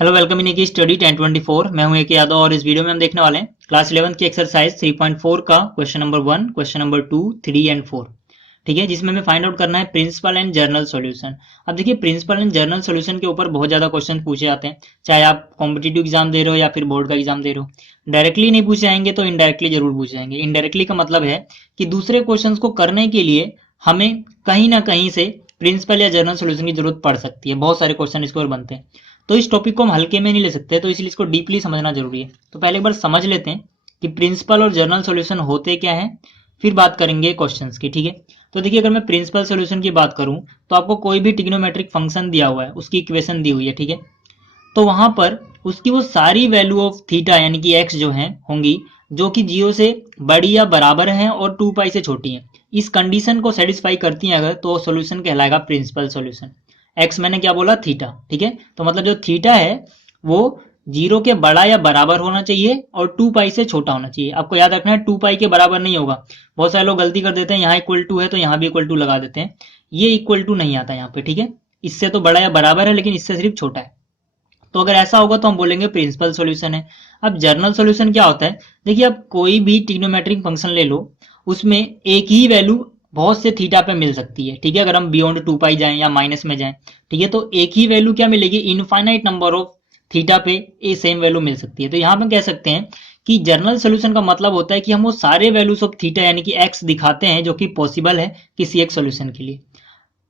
Hello welcome in की study 1024। मैं हूं एक यादव और इस वीडियो में हम देखने वाले हैं क्लास 11 की एक्सरसाइज 3.4 का question number 1, question number 2, 3 and 4। ठीक है, जिसमें हमें फाइंड आउट करना है प्रिंसिपल एंड जर्नल सॉल्यूशन। अब देखिए, प्रिंसिपल एंड जर्नल सॉल्यूशन के ऊपर बहुत ज्यादा क्वेश्चन पूछे जाते हैं, चाहे आप कॉम्पिटिटिव एग्जाम दे रहे हो या फिर बोर्ड का एग्जाम दे रहे हो। डायरेक्टली नहीं पूछे जाएंगे तो इनडायरेक्टली जरूर पूछे जाएंगे। इनडायरेक्टली का मतलब है कि दूसरे क्वेश्चन को करने के लिए हमें कहीं ना कहीं से प्रिंसिपल या जर्नल सॉल्यूशन की जरूरत पड़ सकती है। बहुत सारे क्वेश्चन इसके ऊपर बनते हैं, तो इस टॉपिक को हम हल्के में नहीं ले सकते, तो इसलिए इसको डीपली समझना जरूरी है। तो पहले एक बार समझ लेते हैं कि प्रिंसिपल और जर्नल सॉल्यूशन होते क्या है, फिर बात करेंगे क्वेश्चंस की। ठीक है, तो देखिए, अगर मैं प्रिंसिपल सॉल्यूशन की बात करूं तो आपको कोई भी ट्रिग्नोमेट्रिक फंक्शन दिया हुआ है, उसकी इक्वेशन दी हुई है। ठीक है, तो वहां पर उसकी वो सारी वैल्यू ऑफ थीटा यानी कि एक्स जो है होंगी, जो कि 0 से बड़ी या बराबर है और 2 पाई से छोटी है। इस कंडीशन को सेटिस्फाई करती है अगर, तो सॉल्यूशन कहलाएगा प्रिंसिपल सॉल्यूशन। एक्स मैंने क्या बोला, थीटा। ठीक है, तो मतलब जो थीटा है वो 0 के बड़ा या बराबर होना चाहिए और 2 पाई से छोटा होना चाहिए। आपको याद रखना है 2 पाई के बराबर नहीं होगा। बहुत सारे लोग गलती कर देते हैं, यहाँ इक्वल टू है तो यहाँ भी इक्वल टू लगा देते हैं। ये इक्वल टू नहीं आता यहाँ पे। ठीक है, इससे तो बड़ा या बराबर है लेकिन इससे सिर्फ छोटा है। तो अगर ऐसा होगा तो हम बोलेंगे प्रिंसिपल सॉल्यूशन है। अब जर्नल सॉल्यूशन क्या होता है, देखिए, अब कोई भी ट्रिग्नोमेट्रिक फंक्शन ले लो, उसमें एक ही वैल्यू बहुत से थीटा पे मिल सकती है। ठीक है, अगर हम बियॉन्ड 2 पाई जाएं या माइनस में जाएं, ठीक है, तो एक ही वैल्यू क्या मिलेगी, इनफाइनाइट नंबर ऑफ थीटा पे ए सेम वैल्यू मिल सकती है। तो यहां पर कह सकते हैं कि जर्नल सॉल्यूशन का मतलब होता है कि हम वो सारे वैल्यूज ऑफ थीटा यानी कि एक्स दिखाते हैं जो कि पॉसिबल है किसी एक सॉल्यूशन के लिए।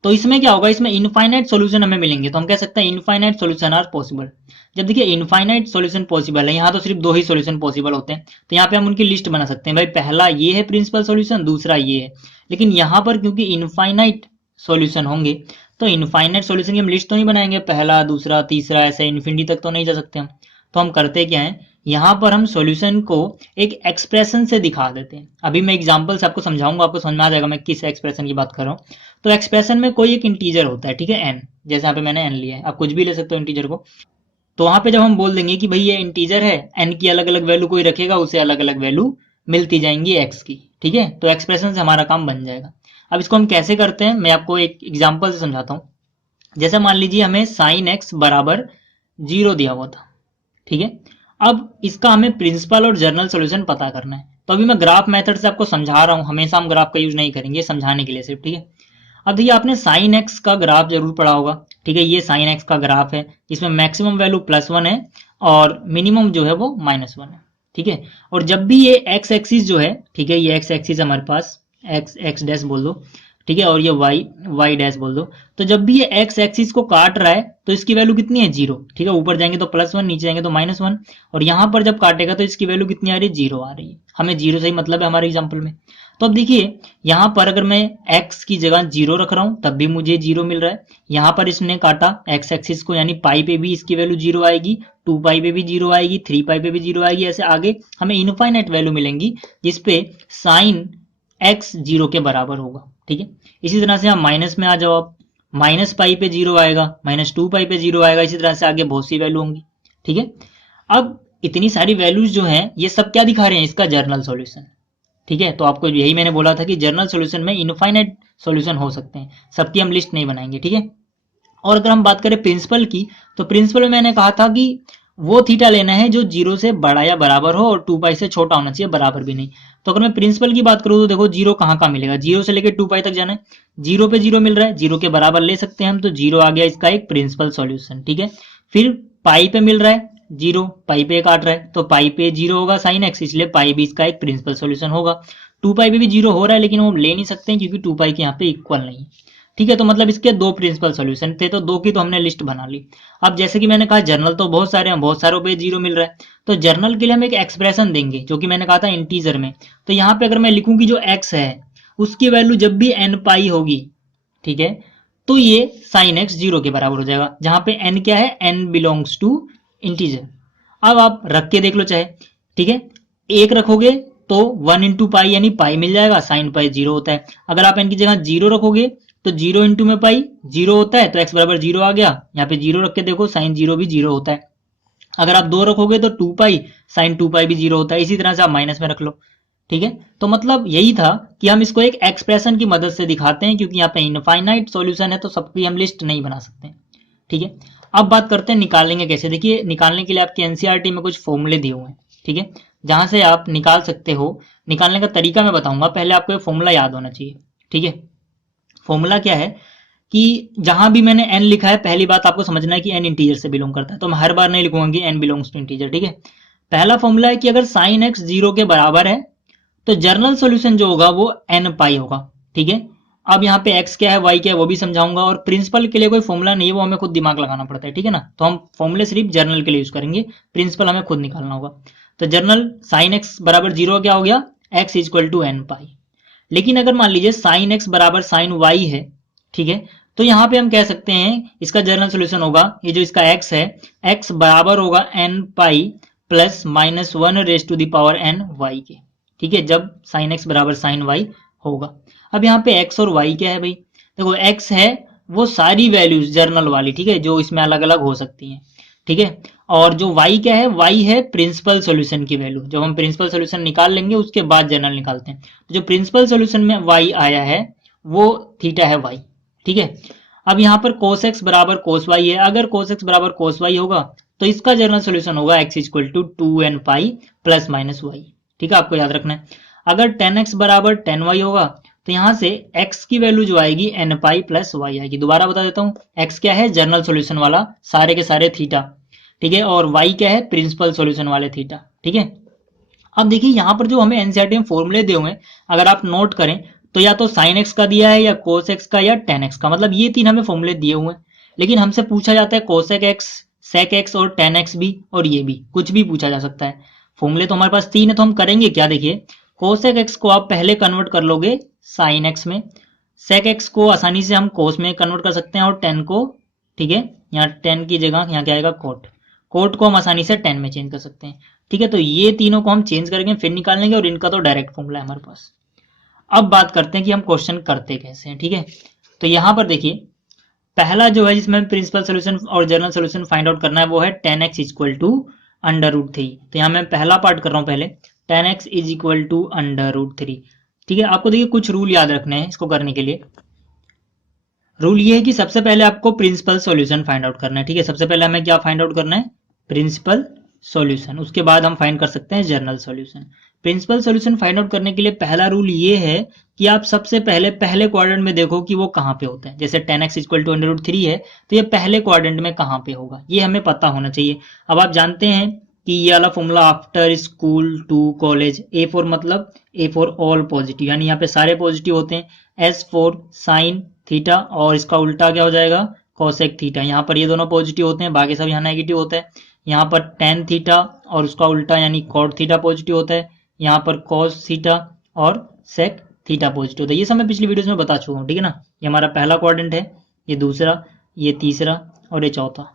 तो इसमें क्या होगा, इसमें इनफाइनाइट सॉल्यूशन हमें मिलेंगे, तो हम कह सकते हैं इनफाइनाइट सॉल्यूशन आर पॉसिबल। जब देखिए इनफाइनाइट सॉल्यूशन पॉसिबल है, यहाँ तो सिर्फ 2 ही सॉल्यूशन पॉसिबल होते हैं, तो यहाँ पे हम उनकी लिस्ट बना सकते हैं। भाई पहला ये है प्रिंसिपल सॉल्यूशन, दूसरा ये है। लेकिन यहाँ पर क्योंकि इनफाइनाइट सॉल्यूशन होंगे, तो इनफाइनाइट सॉल्यूशन की हम लिस्ट तो नहीं बनाएंगे, पहला दूसरा तीसरा ऐसे इन्फिनिटी तक तो नहीं जा सकते हम। तो हम करते क्या है, यहाँ पर हम सॉल्यूशन को एक एक्सप्रेशन से दिखा देते हैं। अभी मैं एग्जांपल से आपको समझाऊंगा, आपको समझ में आ जाएगा मैं किस एक्सप्रेशन की बात कर रहा हूँ। तो एक्सप्रेशन में कोई एक इंटीजर होता है, ठीक है, एन, जैसे यहाँ पे मैंने एन लिया है, आप कुछ भी ले सकते हो इंटीजर को। तो वहां पे जब हम बोल देंगे कि भाई ये इंटीजर है, एन की अलग अलग वैल्यू कोई रखेगा, उसे अलग अलग वैल्यू मिलती जाएंगी एक्स की। ठीक है, तो एक्सप्रेशन से हमारा काम बन जाएगा। अब इसको हम कैसे करते हैं, मैं आपको एक एग्जाम्पल से समझाता हूँ। जैसे मान लीजिए हमें साइन एक्स बराबर 0 दिया हुआ था। ठीक है, अब इसका हमें प्रिंसिपल और जर्नल सॉल्यूशन पता करना है। तो अभी मैं ग्राफ मेथड से आपको समझा रहा हूं, हमेशा हम ग्राफ का यूज नहीं करेंगे, समझाने के लिए सिर्फ। ठीक है, अब देखिए, आपने साइन एक्स का ग्राफ जरूर पढ़ा होगा। ठीक है, ये साइन एक्स का ग्राफ है, जिसमें मैक्सिमम वैल्यू +1 है और मिनिमम जो है वो -1 है। ठीक है, और जब भी ये एक्स एक्सिस जो है, ठीक है, ये एक्स एक्सिस हमारे पास, एक्स एक्स डैश बोल दो, ठीक है, और ये वाई वाई डैश बोल दो। तो जब भी ये एक्स एक्सिस को काट रहा है तो इसकी वैल्यू कितनी है, 0। ठीक है, ऊपर जाएंगे तो +1, नीचे जाएंगे तो -1, और यहां पर जब काटेगा तो इसकी वैल्यू कितनी आ रही है, 0 आ रही है। हमें 0 से ही मतलब है हमारे एग्जाम्पल में। तो अब देखिए, यहां पर अगर मैं x की जगह 0 रख रहा हूं तब भी मुझे 0 मिल रहा है। यहां पर इसने काटा x एक्सिस को, यानी पाई पे भी इसकी वैल्यू 0 आएगी, 2 पाई पे भी 0 आएगी, 3 पाई पे भी 0 आएगी, ऐसे आगे हमें इनफाइनाइट वैल्यू मिलेंगी जिसपे साइन x 0 के बराबर होगा। ठीक है, इसी तरह से आप माइनस में आ जाओ, आप माइनस पाई पे 0 आएगा, -2 पाई पे 0 आएगा, इसी तरह से आगे बहुत सी वैल्यू होंगी। ठीक है, अब इतनी सारी वैल्यूज जो हैं ये सब क्या दिखा रहे हैं, इसका जर्नल सॉल्यूशन। ठीक है, तो आपको यही मैंने बोला था कि जर्नल सॉल्यूशन में इनफाइनाइट सॉल्यूशन हो सकते हैं, सबकी हम लिस्ट नहीं बनाएंगे। ठीक है, और अगर हम बात करें प्रिंसिपल की, तो प्रिंसिपल में मैंने कहा था कि वो थीटा लेना है जो 0 से बड़ा या बराबर हो और 2 पाई से छोटा होना चाहिए, बराबर भी नहीं। तो अगर मैं प्रिंसिपल की बात करूं तो देखो 0 कहाँ कहाँ मिलेगा, 0 से लेकर 2 पाई तक जाना है, 0 पे 0 मिल रहा है, 0 के बराबर ले सकते हैं हम, तो 0 आ गया इसका एक प्रिंसिपल सॉल्यूशन। ठीक है, फिर पाई पे मिल रहा है 0, पाई पे काट रहा है तो पाई पे 0 होगा साइन एक्स, इसलिए पाई भी इसका एक प्रिंसिपल सॉल्यूशन होगा। 2 पाई पे भी 0 हो रहा है लेकिन वो ले नहीं सकते हैं क्योंकि 2 पाई के यहाँ पे इक्वल नहीं है। ठीक है, तो मतलब इसके 2 प्रिंसिपल सॉल्यूशन थे, तो 2 की तो हमने लिस्ट बना ली। अब जैसे कि मैंने कहा जर्नल तो बहुत सारे हैं, बहुत सारों पे 0 मिल रहा है, तो जर्नल के लिए हम एक एक्सप्रेशन देंगे जो कि मैंने कहा था इंटीजर में। तो यहाँ पे अगर मैं लिखूं कि जो x है उसकी वैल्यू जब भी n पाई होगी, ठीक है, तो ये साइन x 0 के बराबर हो जाएगा, जहां पे n क्या है, n बिलोंग्स टू इंटीजर। अब आप रख के देख लो चाहे। ठीक है, एक रखोगे तो 1 इंटू पाई यानी पाई मिल जाएगा, साइन पाई 0 होता है। अगर आप n की जगह 0 रखोगे तो 0 इंटू में पाई 0 होता है, तो x बराबर 0 आ गया। यहाँ पे 0 रख के देखो, साइन 0 भी 0 होता है। अगर आप 2 रखोगे तो 2 पाई, साइन 2 पाई भी 0 होता है। इसी तरह से आप माइनस में रख लो। ठीक है, तो मतलब यही था कि हम इसको एक एक्सप्रेशन की मदद से दिखाते हैं, क्योंकि यहाँ पे इनफाइनाइट सॉल्यूशन है तो सबकी हम लिस्ट नहीं बना सकते। ठीक है, अब बात करते हैं निकालेंगे कैसे। देखिए निकालने के लिए आपके एनसीईआरटी में कुछ फॉर्मूले दिए हुए हैं, ठीक है, जहां से आप निकाल सकते हो। निकालने का तरीका मैं बताऊंगा, पहले आपको ये फॉर्मूला याद होना चाहिए, ठीक है। फॉर्मूला क्या है कि जहां भी मैंने n लिखा है, पहली बात आपको समझना है कि n इंटीजर से बिलोंग करता है, तो मैं हर बार नहीं लिखूंगा कि n बिलोंग्स टू इंटीजर, ठीक है। पहला फॉर्मूला है कि अगर साइन एक्स 0 के बराबर है तो जर्नल सॉल्यूशन जो होगा वो n पाई होगा, ठीक है। अब यहाँ पे x क्या है, y क्या है, वो भी समझाऊंगा, और प्रिंसिपल के लिए कोई फॉर्मूला नहीं है, वो हमें खुद दिमाग लगाना पड़ता है, ठीक है ना। तो हम फॉर्मूले सिर्फ जर्नल के लिए यूज करेंगे, प्रिंसिपल हमें खुद निकालना होगा। तो जर्नल साइन एक्स बराबर 0 क्या हो गया, x इक्वल टू n पाई। लेकिन अगर मान लीजिए साइन एक्स बराबर साइन वाई है, ठीक है, तो यहाँ पे हम कह सकते हैं इसका जर्नल सोल्यूशन होगा, ये जो इसका x है, x बराबर होगा n pi plus minus 1 raise to the power n y के, ठीक है, जब साइन x बराबर साइन y होगा। अब यहाँ पे x और y क्या है भाई, देखो x है वो सारी वैल्यूज जर्नल वाली, ठीक है, जो इसमें अलग अलग हो सकती हैं, ठीक है। और जो y क्या है, y है प्रिंसिपल सॉल्यूशन की वैल्यू। जब हम प्रिंसिपल सॉल्यूशन निकाल लेंगे उसके बाद जर्नल निकालते हैं, तो जो प्रिंसिपल सॉल्यूशन में y आया है वो थीटा है y, ठीक है। अब यहाँ पर cos x बराबर cos y है, अगर cos x बराबर cos y होगा तो इसका जर्नल सॉल्यूशन होगा x equal to 2n pi plus minus y, ठीक है, आपको याद रखना है। अगर tan x बराबर tan y होगा तो यहाँ से x की वैल्यू जो आएगी n पाई प्लस y आएगी। दोबारा बता देता हूँ, x क्या है, जर्नल सॉल्यूशन वाला सारे के सारे थीटा, ठीक है, और y क्या है, प्रिंसिपल सॉल्यूशन वाले थीटा, ठीक है। अब देखिए यहाँ पर जो हमें एनसीईआरटी में फॉर्मूले दिए हुए हैं, अगर आप नोट करें तो या तो साइन एक्स का दिया है या कोस एक्स का या टेन एक्स का, मतलब ये तीन हमें फॉर्मूले दिए हुए हैं। लेकिन हमसे पूछा जाता है कोसेक एक्स, सेक एक्स और टेन एक्स भी, और ये भी कुछ भी पूछा जा सकता है। फॉर्मूले तो हमारे पास तीन है, तो हम करेंगे क्या, देखिए कोसेक एक्स को आप पहले कन्वर्ट कर लोगे साइन एक्स में, सेक एक्स को आसानी से हम कोस में कन्वर्ट कर सकते हैं, और टेन को, ठीक है, यहाँ टेन की जगह यहाँ क्या आएगा कोट, कोट को हम आसानी से टेन में चेंज कर सकते हैं, ठीक है। तो ये तीनों को हम चेंज करेंगे फिर निकाल लेंगे, और इनका तो डायरेक्ट फॉर्मूला है हमारे पास। अब बात करते हैं कि हम क्वेश्चन करते कैसे हैं, ठीक है। तो यहां पर देखिए पहला जो है जिसमें प्रिंसिपल सोल्यूशन और जर्नल सोल्यूशन फाइंड आउट करना है वो है tan x equal to under root 3। तो यहाँ मैं पहला पार्ट कर रहा हूं पहले, tan x is equal to under root 3, ठीक है। आपको देखिए कुछ रूल याद रखने हैं इसको करने के लिए। रूल ये है कि सबसे पहले आपको प्रिंसिपल सॉल्यूशन फाइंड आउट करना है, ठीक है। सबसे पहले हमें क्या फाइंड आउट करना है, प्रिंसिपल सॉल्यूशन, उसके बाद हम फाइंड कर सकते हैं general solution. Principal solution find out करने के लिए पहला रूल ये है कि आप सबसे पहले पहले क्वाड्रेंट में देखो कि वो कहाँ पे होता है। जैसे tan x equal to under root 3 है तो ये पहले क्वाड्रेंट में कहाँ पे होगा, ये हमें पता होना चाहिए। अब आप जानते हैं कि ये वाला formula after school to college, A for मतलब ए फॉर ऑल पॉजिटिव, यानी यहाँ पे सारे पॉजिटिव होते हैं, एस फॉर साइन थीटा, और इसका उल्टा क्या हो जाएगा, कोसेक थीटा। यहाँ पर ये दोनों पॉजिटिव होते हैं, बाकी सब यहाँ नेगेटिव होता है। यहाँ पर टेन थीटा और उसका उल्टा यानी कॉट थीटा पॉजिटिव होता है, यहाँ पर कॉस थीटा और सेक थीटा पॉजिटिव होता है। ये सब मैं पिछली वीडियोस में बता चुका हूँ, ठीक है ना। ये हमारा पहला क्वाड्रेंट है, ये दूसरा, ये तीसरा और ये चौथा।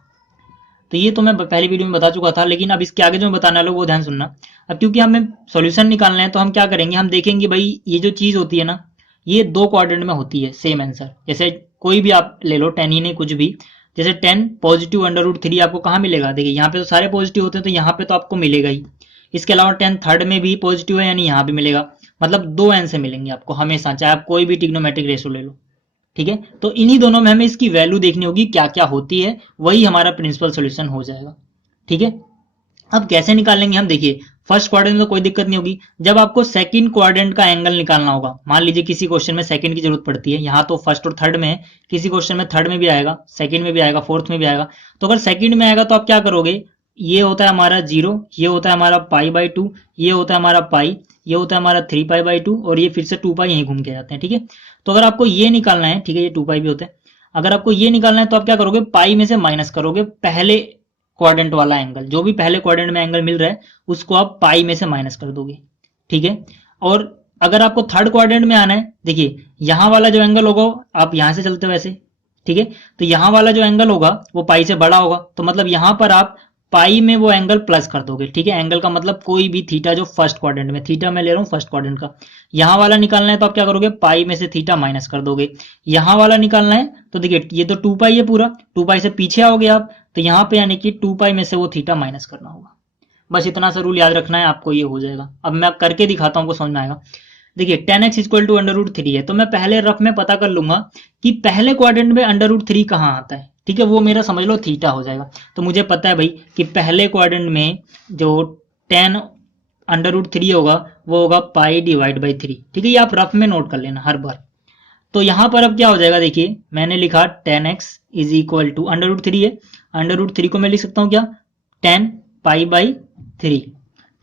तो ये तो मैं पहली वीडियो में बता चुका था, लेकिन अब इसके आगे जो मैं बताने वाला हूँ वो ध्यान सुनना। अब क्योंकि हमें सॉल्यूशन निकालना है तो हम क्या करेंगे, हम देखेंगे भाई ये जो चीज होती है ना, ये दो क्वाड्रेंट में होती है सेम आंसर। जैसे कोई भी आप ले लो, 10 ही नहीं कुछ भी, जैसे 10 पॉजिटिव अंडर रूट 3 आपको कहाँ मिलेगा, देखिए यहाँ पे तो सारे पॉजिटिव होते हैं तो यहाँ पे तो आपको मिलेगा ही। इसके अलावा 10 थर्ड में भी पॉजिटिव है यानी यहाँ भी मिलेगा, मतलब दो आंसर मिलेंगे आपको हमेशा, चाहे आप कोई भी ट्रिग्नोमेट्रिक रेशियो ले लो, ठीक है। तो इन्हीं दोनों में हमें इसकी वैल्यू देखनी होगी क्या क्या होती है, वही हमारा प्रिंसिपल सॉल्यूशन हो जाएगा, ठीक है। अब कैसे निकालेंगे हम, देखिए फर्स्ट क्वाड्रेंट में तो कोई दिक्कत नहीं होगी। जब आपको सेकंड क्वाड्रेंट का एंगल निकालना होगा, मान लीजिए किसी क्वेश्चन में सेकंड की जरूरत पड़ती है, यहाँ तो फर्स्ट और थर्ड में है, किसी क्वेश्चन में थर्ड में भी आएगा, सेकंड में भी आएगा, फोर्थ में भी आएगा। तो अगर सेकंड में आएगा तो आप क्या करोगे, ये होता है हमारा 0, ये होता है हमारा π/2, ये होता है हमारा पाई, ये होता है हमारा 3π/2 और ये फिर से 2π यहीं घूम के जाते हैं, ठीक है। तो अगर आपको ये निकालना है, ठीक है, ये 2π भी होते हैं, अगर आपको ये निकालना है तो आप क्या करोगे, पाई में से माइनस करोगे पहले क्वाड्रेंट वाला एंगल, जो भी पहले क्वाड्रेंट में एंगल मिल रहा है उसको आप पाई में से माइनस कर दोगे, ठीक है। और अगर आपको थर्ड क्वाड्रेंट में आना है, देखिए यहाँ वाला जो एंगल होगा, आप यहाँ से चलते हो वैसे, ठीक है, तो यहाँ वाला जो एंगल होगा वो पाई से बड़ा होगा, तो मतलब यहाँ पर आप पाई में वो एंगल प्लस कर दोगे, ठीक है। एंगल का मतलब कोई भी थीटा जो फर्स्ट क्वाड्रेंट में, थीटा मैं ले रहा हूँ फर्स्ट क्वाड्रेंट का, यहाँ वाला निकालना है तो आप क्या करोगे, पाई में से थीटा माइनस कर दोगे। यहाँ वाला निकालना है तो देखिए ये तो 2π है पूरा, 2π से पीछे आओगे आप तो यहाँ पे यानी कि 2π में से वो थीटा माइनस करना होगा। बस इतना सा रूल याद रखना है, आपको ये हो जाएगा। अब मैं करके दिखाता हूँ, आपको समझ में आएगा। देखिए tan x equal to under root 3 है, तो मैं पहले रफ में पता कर लूंगा कि पहले क्वाड्रेंट में अंडर रूट 3 कहाँ आता है, ठीक है, वो मेरा समझ लो थीटा हो जाएगा। तो मुझे पता है भाई कि पहले क्वाड्रेंट में जो टेन अंडर रूट थ्री होगा वो होगा पाई डिवाइड बाई थ्री। ठीक है, ये आप रफ में नोट कर लेना हर बार। तो यहां पर अब क्या हो जाएगा, देखिए मैंने लिखा tan x is equal to under root three है, अंडर रूट थ्री को मैं लिख सकता हूँ क्या, टेन पाई बाई थ्री।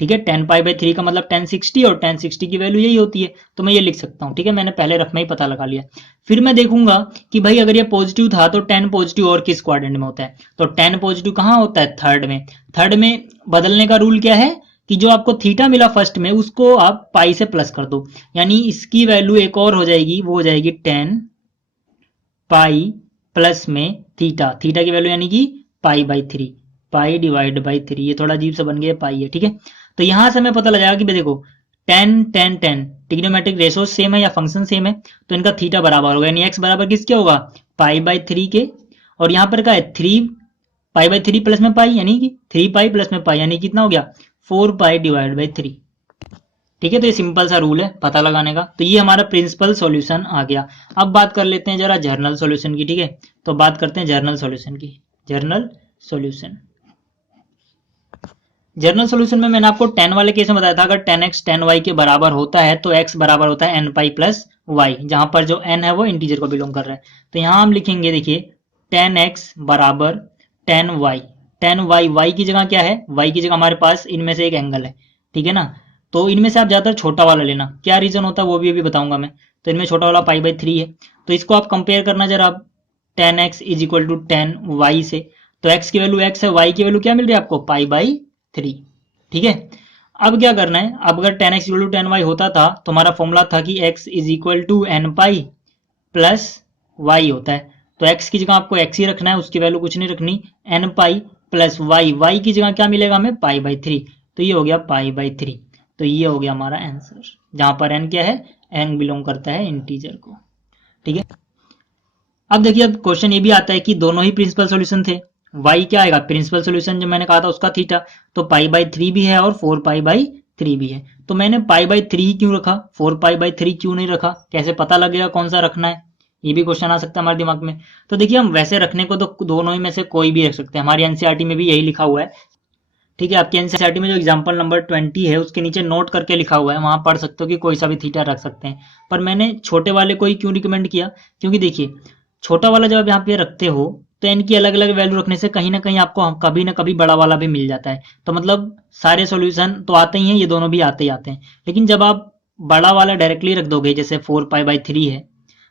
ठीक है, टेन पाई बाई थ्री का मतलब टेन सिक्सटी, और टेन सिक्सटी की वैल्यू यही होती है, तो मैं ये लिख सकता हूँ। ठीक है, मैंने पहले रफ में ही पता लगा लिया। फिर मैं देखूंगा कि भाई अगर ये पॉजिटिव था तो टेन पॉजिटिव और किस क्वाड्रेंट में होता है, तो टेन पॉजिटिव कहाँ होता है, थर्ड में। थर्ड में बदलने का रूल क्या है कि जो आपको थीटा मिला फर्स्ट में उसको आप पाई से प्लस कर दो, यानी इसकी वैल्यू एक और हो जाएगी, वो हो जाएगी टेन पाई प्लस में थीटा, थीटा की वैल्यू यानी कि pi by three, pi divide by three. ये थोड़ा अजीब सा बन गया, पाई है। ठीक है, तो यहां से हमें पता लग जाएगा कि देखो ten ten ten trigonometric ratio same है या फंक्शन सेम है, तो इनका थीटा बराबर होगा, यानी एक्स बराबर किसके होगा, पाई बाई थ्री के। और यहाँ पर क्या है, three pi by three plus में पाई, यानी कि थ्री पाई प्लस में पाई, यानी कितना हो गया, four pi divide by three. ठीक है, तो ये सिंपल सा रूल है पता लगाने का। तो ये हमारा प्रिंसिपल सॉल्यूशन आ गया। अब बात कर लेते हैं जरा जर्नल सॉल्यूशन की। ठीक है, तो बात करते हैं जर्नल सॉल्यूशन की। जर्नल सॉल्यूशन, जर्नल सॉल्यूशन में मैंने आपको टेन वाले केस में बताया था, अगर टेन एक्स टेन वाई के बराबर होता है तो एक्स बराबर होता है एन पाई प्लस वाई, जहां पर जो एन है वो इंटीजर को बिलोंग कर रहा है। तो यहां हम लिखेंगे, देखिए टेन एक्स बराबर tan y, tan y, y की जगह क्या है, वाई की जगह हमारे पास इनमें से एक एंगल है। ठीक है ना, तो इनमें से आप ज्यादातर छोटा वाला लेना, क्या रीजन होता है वो भी अभी बताऊंगा मैं। तो इनमें छोटा वाला पाई बाई थ्री है, तो इसको आप कंपेयर करना जरा, tan x is equal to tan y से। तो एक्स की वैल्यू एक्स है, वाई की वैल्यू क्या मिल रही है आपको, पाई बाई थ्री। ठीक है, अब क्या करना है, अब अगर tan x equal to tan y होता था तो हमारा फॉर्मूला था कि x is equal to n pi plus y होता है। तो एक्स की जगह आपको एक्स ही रखना है, उसकी वैल्यू कुछ नहीं रखनी, n pi plus y, y की जगह क्या मिलेगा हमें, पाई बाई थ्री। तो ये हो गया पाई बाई थ्री। तो ये हो गया हमारा आंसर, जहां पर एन क्या है, एन बिलोंग करता है इंटीजर को। ठीक है, अब देखिए अब क्वेश्चन ये भी आता है कि दोनों ही प्रिंसिपल सॉल्यूशन थे, y क्या आएगा, प्रिंसिपल सॉल्यूशन जो मैंने कहा था उसका थीटा, तो पाई बाई थ्री भी है और फोर पाई बाई थ्री भी है। तो मैंने पाई बाई थ्री क्यों रखा, फोर पाई बाई थ्री क्यों नहीं रखा, कैसे पता लगेगा कौन सा रखना है, ये भी क्वेश्चन आ सकता है हमारे दिमाग में। तो देखिए हम वैसे रखने को तो दोनों ही में से कोई भी रख सकते हैं, हमारी एनसीईआरटी में भी यही लिखा हुआ है। ठीक है, आपकी एनसीईआरटी में जो एग्जाम्पल नंबर 20 है उसके नीचे नोट करके लिखा हुआ है, वहां पढ़ सकते हो कि कोई सा भी थीटा रख सकते हैं। पर मैंने छोटे वाले को ही क्यों रिकमेंड किया, क्योंकि देखिए छोटा वाला जब आप यहाँ पे रखते हो तो इनकी अलग अलग वैल्यू रखने से कहीं ना कहीं आपको कभी ना कभी बड़ा वाला भी मिल जाता है। तो मतलब सारे सॉल्यूशन तो आते ही हैं, ये दोनों भी आते ही आते हैं। लेकिन जब आप बड़ा वाला डायरेक्टली रख दोगे, जैसे फोर पाई बाई थ्री है,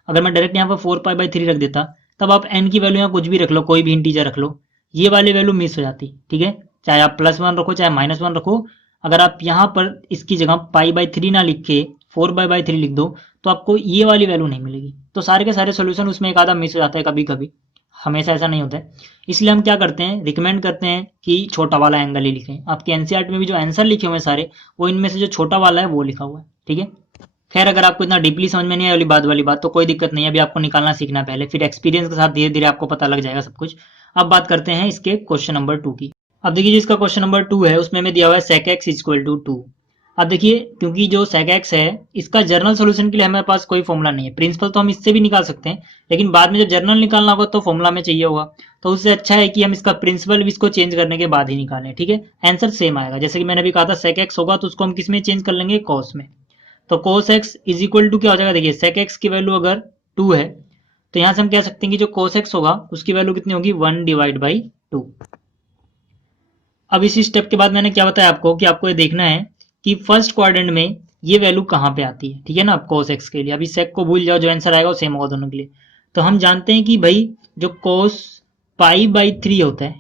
अगर मैं डायरेक्ट यहाँ पर फोर पाई बाई थ्री रख देता, तब आप एन की वैल्यू यहाँ कुछ भी रख लो, कोई भी इंटीजर रख लो, ये वाली वैल्यू मिस हो जाती। ठीक है, चाहे आप प्लस वन रखो चाहे माइनस वन रखो, अगर आप यहाँ पर इसकी जगह पाई बाई थ्री ना लिख के फोर बाई बाई थ्री लिख दो तो आपको ये वाली वैल्यू नहीं मिलेगी। तो सारे के सारे सोल्यूशन उसमें एक आधा मिस हो जाता है कभी कभी, हमेशा ऐसा नहीं होता है। इसलिए हम क्या करते हैं, रिकमेंड करते हैं कि छोटा वाला एंगल ही लिखें। आपके एनसीईआरटी में भी जो आंसर लिखे हुए हैं सारे, वो इनमें से जो छोटा वाला है वो लिखा हुआ है। ठीक है, खैर अगर आपको इतना डीपली समझ में नहीं आई वाली बात तो कोई दिक्कत नहीं है, अभी आपको निकालना सीखना पहले, फिर एक्सपीरियंस के साथ धीरे धीरे आपको पता लग जाएगा सब कुछ। अब बात करते हैं इसके क्वेश्चन नंबर 2 की। अब देखिए जो इसका क्वेश्चन नंबर 2 है उसमें हमें दिया हुआ है sec x इक्वल टू 2। अब देखिए क्योंकि जो sec x है इसका जर्नल सॉल्यूशन के लिए हमारे पास कोई फॉर्मूला नहीं है, प्रिंसिपल तो हम इससे भी निकाल सकते हैं लेकिन बाद में जब जर्नल निकालना होगा तो फॉर्मूला में चाहिए होगा। तो उससे अच्छा है कि हम इसका प्रिंसिपल भी इसको चेंज करने के बाद ही निकालें। ठीक है, आंसर सेम आएगा, जैसे कि मैंने अभी कहा था sec x होगा तो उसको हम किस में चेंज कर लेंगे, cos में। तो cos x is equal to क्या हो जाएगा, देखिए sec x की वैल्यू अगर 2 है तो यहां से हम कह सकते हैं कि जो cos x होगा उसकी वैल्यू कितनी होगी, 1 डिवाइड बाई 2। अब इसी स्टेप के बाद मैंने क्या बताया आपको कि आपको ये देखना है कि फर्स्ट क्वाड्रेंट में ये वैल्यू कहाँ पे आती है। ठीक है ना, cos x के लिए अभी sec को भूल जाओ, जो आंसर आएगा वो सेम होगा दोनों के लिए। तो हम जानते हैं कि भाई जो cos पाई बाई थ्री होता है,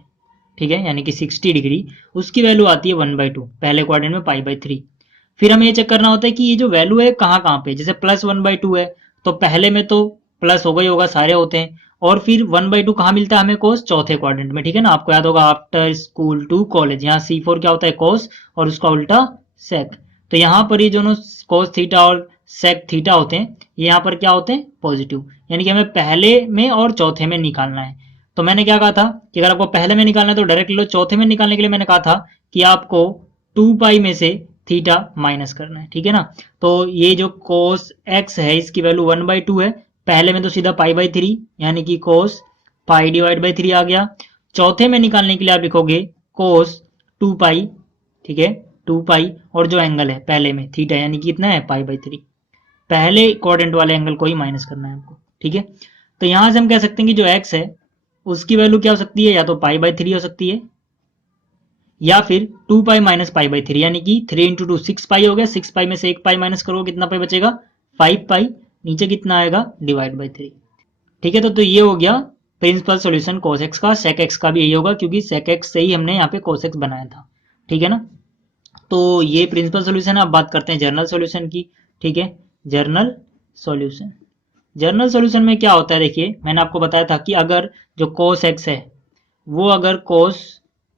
ठीक है, यानी कि 60 डिग्री, उसकी वैल्यू आती है 1/2 पहले क्वाड्रेंट में पाई बाई थ्री। फिर हमें ये चेक करना होता है कि ये जो वैल्यू है कहाँ कहाँ पे, जैसे प्लस 1/2 है तो पहले में तो प्लस होगा ही होगा, सारे होते हैं। और फिर 1/2 कहाँ मिलता है हमें, कोस, चौथे क्वाड्रेंट में। ठीक है ना, आपको याद होगा आफ्टर स्कूल टू कॉलेज, यहाँ C4 क्या होता है, कोस, और उसका उल्टा सेक। तो यहाँ पर ये दोनों कोस थीटा और सेक थीटा होते हैं, ये यहाँ पर क्या होते हैं, पॉजिटिव, यानी कि हमें पहले में और चौथे में निकालना है। तो मैंने क्या कहा था कि अगर आपको पहले में निकालना है तो डायरेक्ट लो, चौथे में निकालने के लिए मैंने कहा था कि आपको 2 पाई में से थीटा माइनस करना है। ठीक है ना, तो ये जो कोस एक्स है इसकी वैल्यू 1/2 है, पहले में तो सीधा पाई बाई थ्री, यानी कि कोस पाई डिवाइड बाई 3 आ गया। चौथे में निकालने के लिए आप लिखोगे कोस 2 पाई, ठीक है 2 पाई, और जो एंगल है पहले में थीटा यानी कि कितना है पाई बाई 3, पहले क्वाड्रेंट वाले एंगल को ही माइनस करना है हमको, ठीक है। तो यहां से हम कह सकते हैं कि जो x है उसकी वैल्यू क्या हो सकती है, या तो पाई बाई 3 हो सकती है या फिर 2 पाई माइनस पाई बाई 3, यानी कि 3 इंटू 2 6 पाई हो गया, 6 पाई में से 1 पाई माइनस करोगे कितना पाई बचेगा 5 पाई, नीचे कितना आएगा डिवाइड बाई 3, ठीक है। तो ये हो गया प्रिंसिपल सॉल्यूशन cos x का। sec x का भी यही होगा क्योंकि sec x से ही हमने यहाँ पे cos x बनाया था, ठीक है ना। तो ये प्रिंसिपल सॉल्यूशन है। अब बात करते हैं जर्नल सॉल्यूशन की, ठीक है। जर्नल सॉल्यूशन, जर्नल सॉल्यूशन में क्या होता है, देखिए मैंने आपको बताया था कि अगर जो cos x है वो अगर cos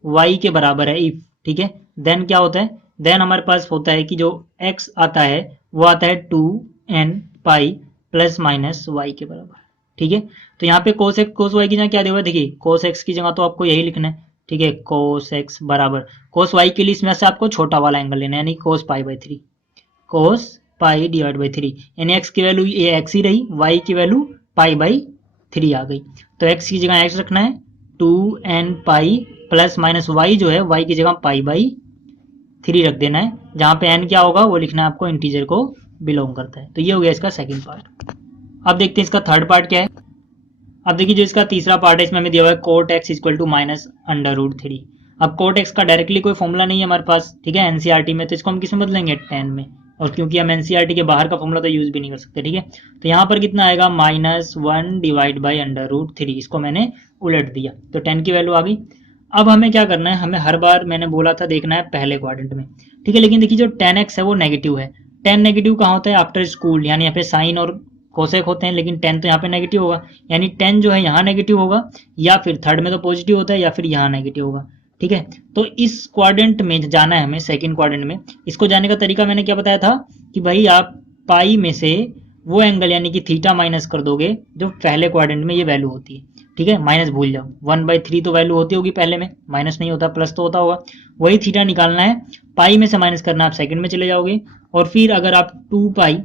y के बराबर है इफ, ठीक है, देन क्या होता है, देन हमारे पास होता है कि जो x आता है वो आता है 2n pi plus minus y के बराबर, ठीक है। तो यहाँ पे cos x cos y की जगह क्या दिया हुआ है, देखिए cos x की जगह तो आपको यही लिखना है, ठीक है, cos x बराबर cos y के लिए इसमें से आपको छोटा वाला एंगल लेना है यानी cos pi by 3, cos pi divide by 3, यानी x की वैल्यू ये x ही रही, y की वैल्यू पाई बाई 3 आ गई। तो x की जगह x रखना है, 2n pi plus minus y जो है y की जगह पाई बाई 3 रख देना है, जहां पे n क्या होगा वो लिखना है आपको इंटीजर को बिलोंग करता है। तो ये हो गया इसका सेकंड पार्ट। अब देखते हैं इसका थर्ड पार्ट क्या है। अब देखिए जो इसका तीसरा पार्ट है इसमें हमें दिया हुआ है cot x equal to minus under root 3। अब कोट एक्स का डायरेक्टली कोई फॉर्मूला नहीं है हमारे पास, ठीक है, एनसीईआरटी में, तो इसको हम किसमें बदलेंगे tan में, और क्योंकि हम एनसीईआरटी के बाहर का फॉर्मूला तो यूज भी नहीं कर सकते, ठीक है। तो यहाँ पर कितना आएगा -1 डिवाइड बाई अंडर रूट 3, इसको मैंने उलट दिया तो tan की वैल्यू आ गई। अब हमें क्या करना है, हमें हर बार मैंने बोला था देखना है पहले क्वाड्रेंट में, ठीक है, लेकिन देखिए जो tan x है वो नेगेटिव है। tan नेगेटिव कहाँ होता है, आफ्टर स्कूल, यानी यहाँ पे साइन और कोसेक होते हैं, लेकिन tan तो यहाँ पे नेगेटिव होगा, यानी tan जो है यहाँ नेगेटिव होगा, या फिर थर्ड में तो पॉजिटिव होता है या फिर यहाँ नेगेटिव होगा, ठीक है। तो इस क्वाड्रेंट में जाना है हमें, सेकंड क्वाड्रेंट में। इसको जाने का तरीका मैंने क्या बताया था कि भाई आप पाई में से वो एंगल यानी कि थीटा माइनस कर दोगे जो पहले क्वाड्रेंट में ये वैल्यू होती है, ठीक है, माइनस भूल जाओ, 1/3 तो वैल्यू होती होगी पहले में, माइनस नहीं होता प्लस तो होता होगा, वही थीटा निकालना है, पाई में से माइनस करना, आप सेकंड में चले जाओगे, और फिर अगर आप 2 पाई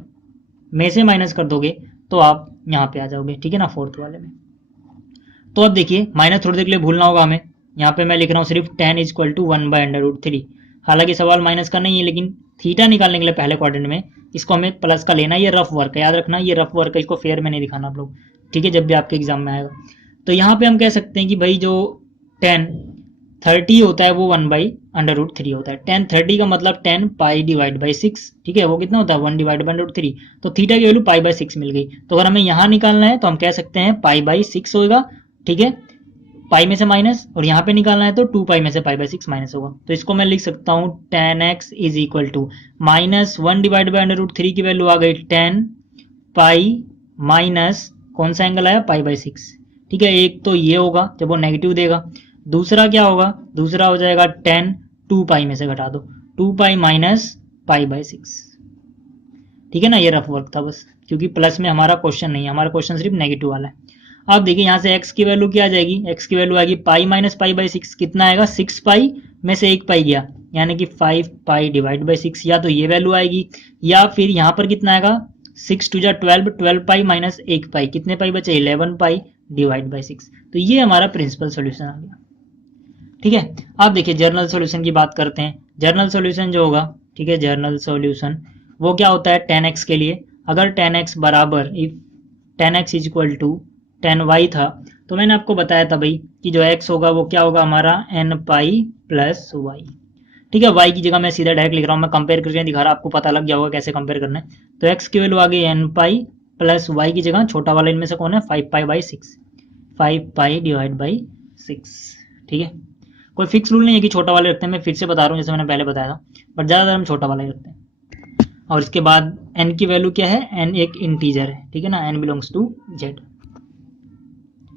में से माइनस कर दोगे तो आप यहाँ पे आ जाओगे, ठीक है ना, फोर्थ वाले में। तो अब देखिए माइनस थोड़ी देर के लिए भूलना होगा हमें, यहाँ पे मैं लिख रहा हूँ सिर्फ tan इक्वल टू 1/√3। हालांकि सवाल माइनस का नहीं है, लेकिन थीटा निकालने के लिए पहले क्वाड्रेंट में इसको हमें प्लस का लेना है। ये रफ वर्क है, याद रखना, ये रफ वर्क है, इसको फेयर में नहीं दिखाना आप लोग, ठीक है, जब भी आपके एग्जाम में आएगा। तो यहाँ पे हम कह सकते हैं कि भाई जो tan 30 होता है वो 1/√3 होता है। tan 30 का मतलब 10 पाई डिवाइड बाई 6, ठीक है, वो कितना होता है 1 डिवाइड बाई √3। तो थीटा की वैल्यू पाई बाई 6 मिल गई। तो अगर हमें यहाँ निकालना है तो हम कह सकते हैं पाई बाई 6 होगा, ठीक है, पाई में से माइनस, और यहाँ पे निकालना है तो 2 पाई में से पाई बाई 6 माइनस होगा। तो इसको मैं लिख सकता हूँ tan x is equal to -1 divide by √3 की वैल्यू आ गई 10 पाई माइनस कौन सा एंगल आया पाई बाई 6, ठीक है। एक तो ये होगा जब वो नेगेटिव देगा, दूसरा क्या होगा, दूसरा हो जाएगा 10 2 पाई में से घटा दो 2 पाई माइनस पाई बाई 6, ठीक है ना। ये रफ वर्क था बस, क्योंकि प्लस में हमारा क्वेश्चन नहीं है, हमारा क्वेश्चन सिर्फ नेगेटिव वाला है। अब देखिए यहाँ से x की वैल्यू क्या आ जाएगी, x की वैल्यू आएगी पाई माइनस पाई बाई 6, कितना आएगा 6 पाई में से 1 पाई गया यानी कि 5 पाई डिवाइड बाई 6, या तो ये वैल्यू आएगी, या फिर यहाँ पर कितना आएगा 6 2 12 12 पाई माइनस 1 पाई, कितने पाई बचे 11 पाई डिवाइड बाई 6। तो ये हमारा प्रिंसिपल सोल्यूशन आ गया, ठीक है। अब देखिए जर्नल सॉल्यूशन की बात करते हैं। जर्नल सॉल्यूशन जो होगा, ठीक है, जर्नल सॉल्यूशन वो क्या होता है tan x के लिए, अगर tan x बराबर if tan x is equal to tan y था, तो मैंने आपको बताया था भाई कि जो x होगा वो क्या होगा हमारा n पाई प्लस y, ठीक है। y की जगह मैं सीधा डायरेक्ट लिख रहा हूँ, मैं कंपेयर करके दिखा रहा, आपको पता लग गया होगा कैसे कंपेयर करना है। तो x की वैल्यू आ गई n पाई प्लस y की जगह छोटा वाला इनमें से कौन है 5 पाई बाई 6, 5 पाई डिवाइड बाई 6, ठीक है। कोई फिक्स रूल नहीं है कि छोटा वाले रखते हैं, मैं फिर से बता रहा हूँ जैसे मैंने पहले बताया था, बट ज़्यादातर हम छोटा वाला ही रखते हैं। और इसके बाद n की वैल्यू क्या है, n एक इंटीजर है, ठीक है ना, n बिलोंग्स टू z,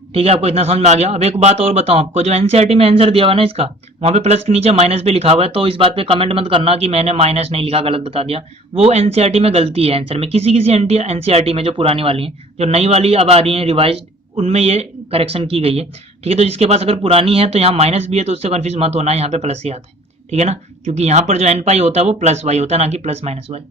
ठीक है। आपको इतना समझ में आ गया। अब एक बात और बताऊं आपको, जो एनसीईआरटी में आंसर दिया हुआ है ना इसका, वहां पे प्लस के नीचे माइनस भी लिखा हुआ है, तो इस बात पे कमेंट मत करना कि मैंने माइनस नहीं लिखा, गलत बता दिया। वो एनसीईआरटी में गलती है आंसर में, किसी किसी एनसीईआरटी में जो पुरानी वाली है, जो नई वाली अब आ रही है रिवाइज, उनमें ये करेक्शन की गई है, ठीक है। तो जिसके पास अगर पुरानी है तो यहाँ माइनस भी है तो उससे कन्फ्यूज मत होना, यहाँ पे प्लस ही आता है, ठीक है ना, क्योंकि यहाँ पर जो एन पाई होता है वो प्लस वाई होता है, ना कि प्लस माइनस वाई।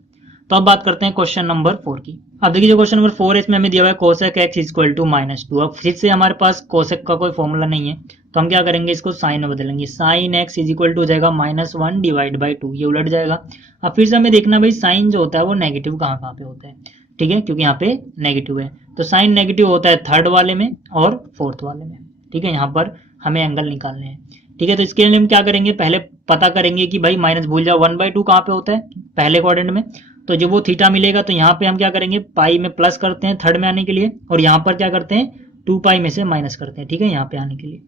तो अब बात करते हैं क्वेश्चन नंबर 4 की। अब देखिए जो क्वेश्चन नंबर 4 है इसमें हमें दिया हुआ है cosec x is equal to -2। अब फिर से हमारे पास कोसेक का कोई फॉर्मूला नहीं है, तो हम क्या करेंगे, इसको साइन में बदलेंगे। Sine x is equal to हो जाएगा -1 डिवाइड बाई 2, ये उलट जाएगा। अब फिर से हमें देखना भाई साइन जो होता है वो नेगेटिव कहाँ कहाँ पे होता है, ठीक है, क्योंकि यहाँ पे नेगेटिव है। तो साइन नेगेटिव होता है थर्ड वाले में और फोर्थ वाले में, ठीक है। यहाँ पर हमें एंगल निकालने हैं, ठीक है। तो इसके लिए हम क्या करेंगे, पहले पता करेंगे कि भाई माइनस भूल जाओ 1/2 कहाँ पे होता है, पहले क्वाड्रेंट में। तो जब वो थीटा मिलेगा तो यहाँ पे हम क्या करेंगे, पाई में प्लस करते हैं थर्ड में आने के लिए, और यहाँ पर क्या करते हैं 2 पाई में से माइनस करते हैं, ठीक है, यहाँ पे आने के लिए।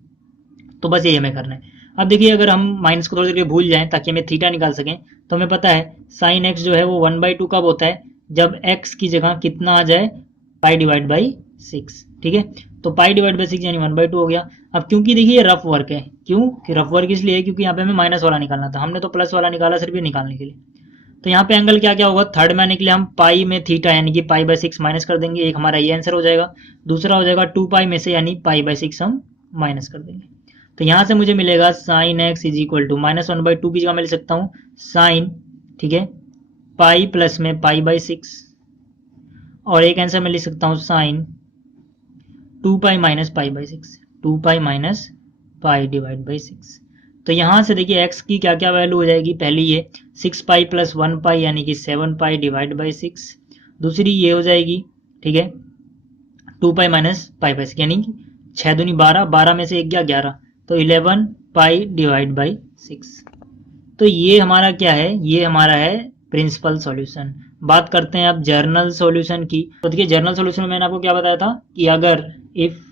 तो बस ये हमें करना है। अब देखिए अगर हम माइनस को थोड़ी देर भूल जाएं ताकि हमें थीटा निकाल सकें, तो हमें पता है साइन एक्स जो है वो 1/2 कब होता है, जब एक्स की जगह कितना आ जाए, पाई डिवाइड बाई 6, ठीक है। तो पाई डिवाइड बाई 6 यानी 1/2 हो गया। अब क्योंकि देखिए ये रफ वर्क है, क्यों कि रफ वर्क इसलिए है क्योंकि यहाँ पे हमें माइनस वाला निकालना था, हमने तो प्लस वाला निकाला सिर्फ ये निकालने के लिए। तो यहाँ पे एंगल क्या क्या होगा, थर्ड में आने के लिए हम पाई में थीटा यानी कि पाई बाई 6 माइनस कर देंगे, एक हमारा ये आंसर हो जाएगा। दूसरा हो जाएगा 2 पाई में से यानी पाई बाई 6 हम माइनस कर देंगे। तो यहाँ से मुझे मिलेगा sine x is equal to -1/2 की जगह मैं लिख सकता हूँ साइन, ठीक है, पाई प्लस में पाई बाई 6, और एक आंसर मैं लिख सकता हूँ sine 2 pi minus pi by 6, 2 pi minus pi divide by 6। तो यहाँ से देखिए x की क्या क्या वैल्यू हो जाएगी, पहली ये 6 पाई प्लस 1 पाई यानी कि 7 पाई डिवाइड बाई 6, दूसरी ये हो जाएगी, ठीक है, 2 पाई माइनस पाई बाई 6 यानी कि 6 दूनी 12, 12 में से 1 गया 11, तो 11 पाई डिवाइड बाई 6। तो ये हमारा क्या है, ये हमारा है प्रिंसिपल सॉल्यूशन। बात करते हैं अब जर्नल सॉल्यूशन की। तो देखिए जर्नल सॉल्यूशन में मैंने आपको क्या बताया था कि अगर इफ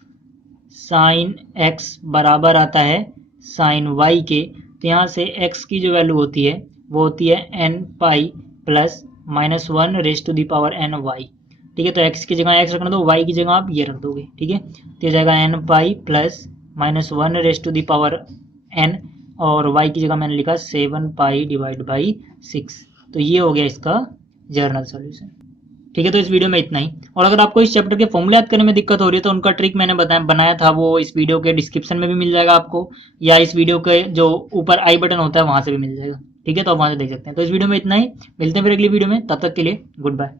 साइन एक्स बराबर आता है साइन वाई के, तो यहाँ से x की जो वैल्यू होती है वो होती है n pi plus -1 raise to the power n y, ठीक है। तो x की जगह x रखना, तो y की जगह आप ये रख दोगे, ठीक है। तो ये जाएगा n pi plus -1 raise to the power n, और y की जगह मैंने लिखा 7 पाई डिवाइड बाई 6। तो ये हो गया इसका जर्नल सॉल्यूशन, ठीक है। तो इस वीडियो में इतना ही, और अगर आपको इस चैप्टर के फॉर्मूले याद करने में दिक्कत हो रही है तो उनका ट्रिक मैंने बनाया था, वो इस वीडियो के डिस्क्रिप्शन में भी मिल जाएगा आपको, या इस वीडियो के जो ऊपर आई बटन होता है वहां से भी मिल जाएगा, ठीक है। तो आप वहां से देख सकते हैं। तो इस वीडियो में इतना ही, मिलते हैं फिर अगली वीडियो में, तब तक के लिए गुड बाय।